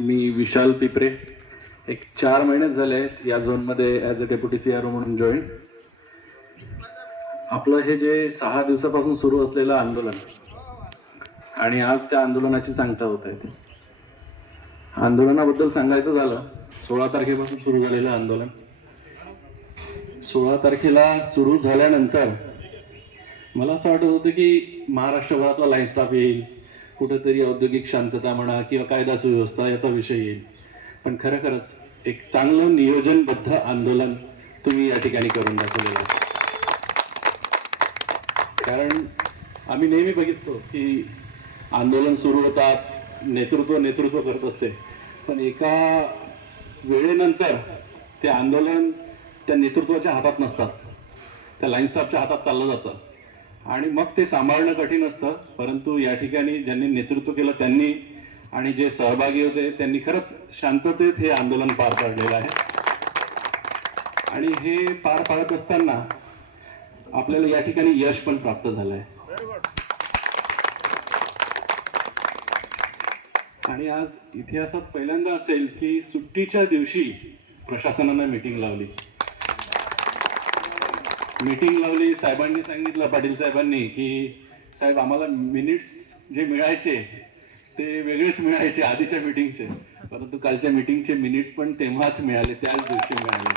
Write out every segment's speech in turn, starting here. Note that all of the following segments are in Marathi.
मी विशाल पिपरे. एक चार महिने झाले या झोनमध्ये as a deputy C R O म्हणून जॉईन आपलं हे जे सहा दिवसापासून सुरू असलेलं आंदोलन आणि आज त्या आंदोलनाची सांगता होत आहे. आंदोलनाबद्दल सांगायचं झालं सोळा तारखेपासून सुरू झालेलं आंदोलन. सोळा तारखेला सुरू झाल्यानंतर मला असं वाटत होतं की महाराष्ट्रभरातला लाईन स्टाफ येईल. कुठंतरी औद्योगिक शांतता म्हणा किंवा कायदा सुव्यवस्था याचा विषय येईल. पण खरोखरच एक चांगलं नियोजनबद्ध आंदोलन तुम्ही या ठिकाणी करून दाखवलेलं आहे. कारण आम्ही नेहमी बघिततो की आंदोलन सुरू होतात नेतृत्व नेतृत्व करत असते. पण एका वेळेनंतर ते आंदोलन त्या नेतृत्वाच्या हातात नसतात. त्या लाईन स्टाफच्या हातात चाललं जातं. आणि मग ते सांभाळणं कठीण असतं. परंतु या ठिकाणी ज्यांनी नेतृत्व केलं त्यांनी आणि जे सहभागी होते त्यांनी खरंच शांततेत हे आंदोलन पार पाडलेलं आहे. आणि हे पार पाडत असताना आपल्याला या ठिकाणी यश पण प्राप्त झालं आहे आणि आज इतिहासात पहिल्यांदा असेल की सुट्टीच्या दिवशी प्रशासनानं मीटिंग लावली. मीटिंग लावली साहेबांनी सांगितलं पाटील साहेबांनी की साहेब आम्हाला मिनिट्स जे मिळायचे ते वेगळेच मिळायचे आधीच्या मीटिंगचे परंतु कालच्या मीटिंगचे मिनिट्स पण तेव्हाच मिळाले त्याच दिवशी मिळाले.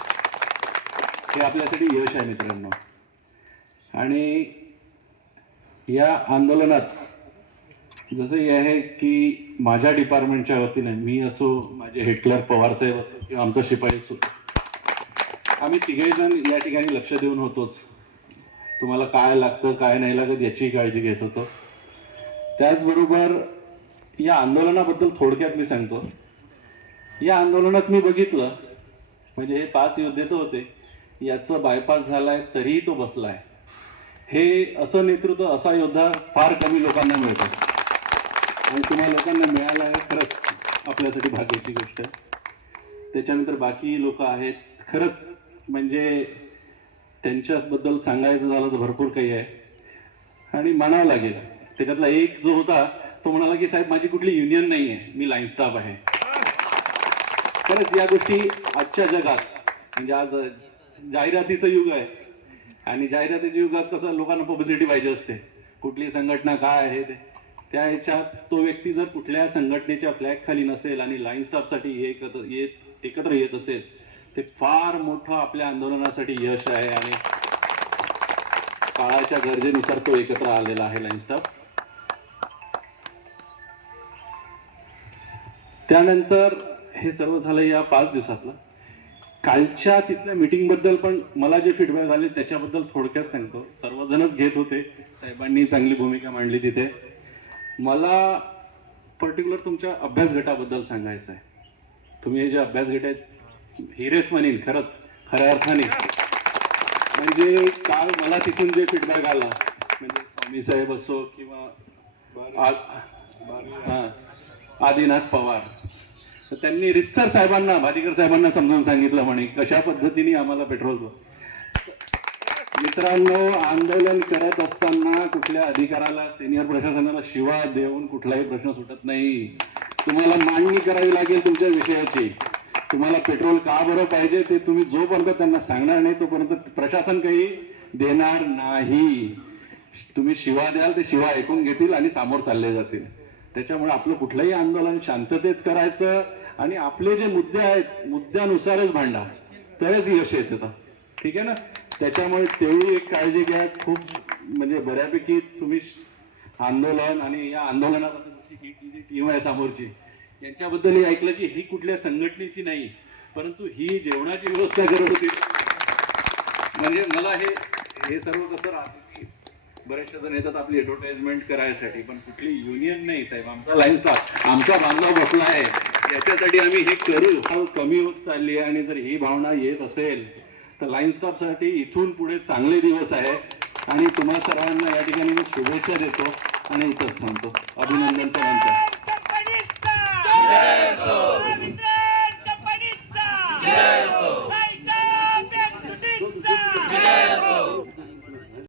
हे आपल्यासाठी यश आहे मित्रांनो. आणि या आंदोलनात जसं हे आहे की माझ्या डिपार्टमेंटच्या वतीने मी असो माझे हेड क्लर्क पवार साहेब असो किंवा आमचा शिपाई असो आम्ही तिघे जण या ठिकाणी लक्ष देऊन होतोच. तुम्हाला काय लागतं काय नाही लागत याचीही काळजी घेत होतो. त्याचबरोबर या आंदोलनाबद्दल थोडक्यात मी सांगतो. या आंदोलनात मी बघितलं म्हणजे हे पाच योद्धे तर होते. याचं बायपास झालाय तरीही तो बसलाय. हे असं नेतृत्व असा योद्धा फार कमी लोकांना मिळतो. आणि तुम्हा लोकांना मिळालं आहे खरंच आपल्यासाठी भाग्याची गोष्ट. आहे त्याच्यानंतर बाकी लोक आहेत खरंच म्हणजे त्यांच्याबद्दल सांगायचं झालं तर भरपूर काही आहे. आणि म्हणावं लागेल त्याच्यातला एक जो होता तो म्हणाला की साहेब माझी कुठली युनियन नाही आहे मी लाईन स्टाफ आहे. खरंच या गोष्टी आजच्या जगात म्हणजे आज जाहिरातीचं युग आहे. आणि जाहिरातीच्या युगात कसं लोकांना पब्लिसिटी पाहिजे असते. कुठली संघटना काय आहे ते. त्या ह्याच्यात तो व्यक्ती जर कुठल्या संघटनेच्या फ्लॅग खाली नसेल आणि लाईन स्टाफसाठी हे एकत्र येत एकत्र येत असेल ते फार मोठं आपल्या आंदोलनासाठी यश आहे आणि काळाच्या गरजेनुसार तो एकत्र आलेला आहे लाईन स्टाफ त्यानंतर हे सर्व झालं या पाच दिवसातलं. कालच्या तिथल्या मीटिंगबद्दल पण मला जे फीडबॅक आले त्याच्याबद्दल थोडक्यात सांगतो. सर्वजणच घेत होते. साहेबांनी चांगली भूमिका मांडली तिथे. मला पर्टिक्युलर तुमच्या अभ्यास गटाबद्दल सांगायचं आहे तुम्ही हे जे अभ्यास गट आहेत हिरेच म्हणेन खरंच खऱ्या अर्थाने. म्हणजे काल मला तिथून जे फीडबॅक आला म्हणजे स्वामी साहेब असो किंवा आदिनाथ पवार तर त्यांनी रिस्सर साहेबांना भाटीकर साहेबांना समजावून सांगितलं म्हणे कशा पद्धतीने आम्हाला पेट्रोलचं मित्रांनो आंदोलन करत असताना कुठल्या अधिकाराला सिनियर प्रशासनाला शिवा देऊन कुठलाही प्रश्न सुटत नाही. तुम्हाला मांडणी करावी लागेल तुमच्या विषयाची. तुम्हाला पेट्रोल का बरं पाहिजे ते तुम्ही जोपर्यंत त्यांना सांगणार नाही तोपर्यंत प्रशासन काही देणार नाही. तुम्ही शिवा द्याल ते शिवा ऐकून घेतील आणि सामोर चालले जातील. त्याच्यामुळे आपलं कुठलंही आंदोलन शांततेत करायचं आणि आपले जे मुद्दे आहेत मुद्द्यानुसारच भांडा. तरच यश येतं ठीक आहे ना? त्याच्यामुळे तेवढी एक काळजी घ्या. खूप म्हणजे बऱ्यापैकी तुम्ही आंदोलन आणि या आंदोलनाबद्दल जशी ही टीम आहे समोरची यांच्याबद्दल हे ऐकलं की ही कुठल्या संघटनेची नाही परंतु ही जेवणाची व्यवस्था करत होती. म्हणजे मला हे हे सर्व कसं राहतं की बरेचसे जण येतात आपली ॲडव्हर्टाइजमेंट करायसाठी पण कुठली युनियन नाही साहेब. आमचा लाईनचा आमचा बांधला बसला आहे. याच्यासाठी आम्ही हे करू. हा कमी होत चालली आहे आणि जर ही भावना येत असेल तर लाईन स्टॉपसाठी इथून पुढे चांगले दिवस आहे. आणि तुम्हा सर्वांना या ठिकाणी मी शुभेच्छा देतो आणि इथंच थांबतो. अभिनंदन सरांचा.